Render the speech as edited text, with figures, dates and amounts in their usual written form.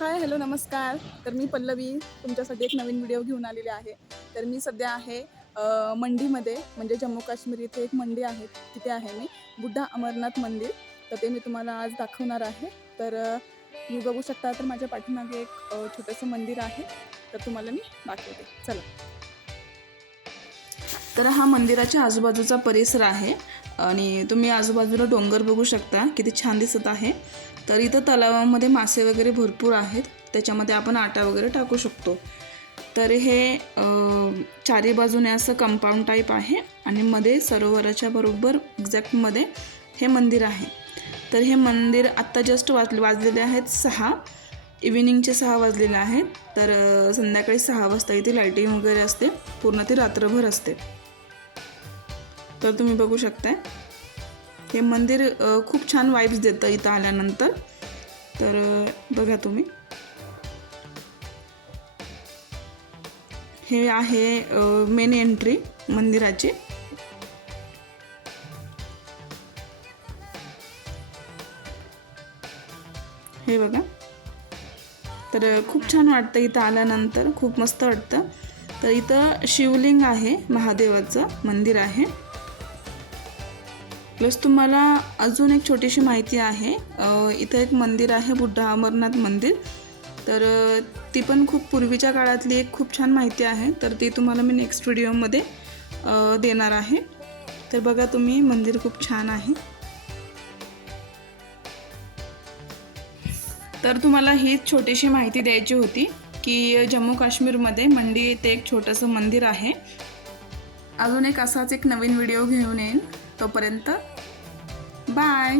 हाय, hello, नमस्कार. तर मी पल्लवी तुमच्यासाठी एक नवीन व्हिडिओ घेऊन आलेली आहे. तर मी सध्या आहे मंडीमध्ये, म्हणजे जम्मू काश्मीर इथे एक मंडी आहे, तिथे आहे मी. बुड्ढा अमरनाथ मंदिर. तर ते मी तुम्हाला आज दाखवणार आहे. तर तुम्ही बघू शकता, तर माझ्या पाठीमागे एक छोटंसं मंदिर आहे. तर तुम्हाला मी दाखवते, चला. तर हा मंदिराच्या आजूबाजूचा परिसर आहे आणि तुम्ही आजूबाजूला डोंगर बघू शकता, किती छान दिसत आहे. तर इथं तलावामध्ये मासे वगैरे भरपूर आहेत, त्याच्यामध्ये आपण आटा वगैरे टाकू शकतो. तर हे चारी बाजूने असं कंपाऊंड टाईप आहे आणि मध्ये सरोवराच्या बरोबर एक्झॅक्टमध्ये हे मंदिर आहे. तर हे मंदिर आत्ता जस्ट वाजलेले आहेत 6, इव्हिनिंगचे 6 वाजलेले आहेत. तर संध्याकाळी 6 वाजता इथे लाईटिंग वगैरे असते, पूर्ण ती रात्रभर असते. तर तुम्ही बघू शकताय, हे मंदिर खूप छान वाइब्स देतं इथं आल्यानंतर. तर बघा तुम्ही, हे आहे मेन एंट्री मंदिराची. हे बघा, तर खूप छान वाटतं इथं आल्यानंतर, खूप मस्त वाटतं. तर इथं शिवलिंग आहे, महादेवाचं मंदिर आहे. प्लस तुम्हाला अजून एक छोटीशी माहिती आहे, इथं एक मंदिर आहे बुड्ढा अमरनाथ मंदिर. तर ती पण खूप पूर्वीच्या काळातली एक खूप छान माहिती आहे. तर ती तुम्हाला मी नेक्स्ट व्हिडिओमध्ये देणार आहे. तर बघा तुम्ही, मंदिर खूप छान आहे. तर तुम्हाला हीच छोटीशी माहिती द्यायची होती की जम्मू काश्मीरमध्ये मंडी येथे एक छोटंसं मंदिर आहे. अजून एक असाच एक नवीन व्हिडिओ घेऊन येईन. तोपर्यंत बाय.